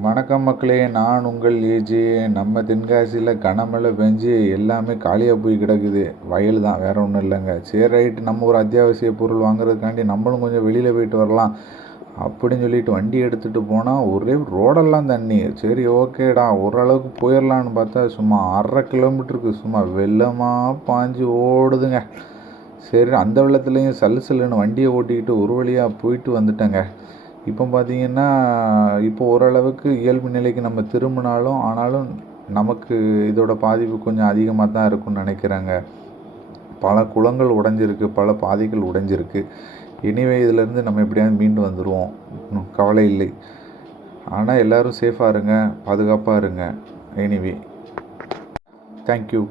வணக்கம் மக்களே, நான் உங்கள் ஏஜே. நம்ம தென்காசியில் கனமழை பெஞ்சு எல்லாமே காலியாக போய் கிடக்குது. வயல் தான், வேறு ஒன்றும் இல்லைங்க. சரி ரைட்டு, நம்ம ஒரு அத்தியாவசிய பொருள் வாங்குறதுக்காண்டி நம்மளும் கொஞ்சம் வெளியில் போயிட்டு வரலாம் அப்படின்னு சொல்லிட்டு வண்டி எடுத்துகிட்டு போனால் ஒரே ரோடெல்லாம் தண்ணி. சரி ஓகேடா, ஓரளவுக்கு போயிடலான்னு பார்த்தா சும்மா 1/2 கிலோமீட்டருக்கு சும்மா வெள்ளமாக பாஞ்சு ஓடுதுங்க. சரி, அந்த வெள்ளத்துலேயும் சல்லுன்னு வண்டியை ஓட்டிக்கிட்டு ஒரு வழியாக போயிட்டு வந்துட்டேங்க. இப்போ பார்த்தீங்கன்னா, இப்போ ஓரளவுக்கு இயல்பு நிலைக்கு நம்ம திரும்பினாலும் ஆனாலும் நமக்கு இதோட பாதிப்பு கொஞ்சம் அதிகமாக தான் இருக்கும்னு நினைக்கிறேங்க. பல குளங்கள் உடைஞ்சிருக்கு, பல பாதைகள் உடைஞ்சிருக்கு. எனிவே இதிலேருந்து நம்ம எப்படியாவது மீண்டு வந்துடுவோம், கவலை இல்லை. ஆனால் எல்லோரும் சேஃபாக இருங்க, பாதுகாப்பாக இருங்க. Anyway thank you.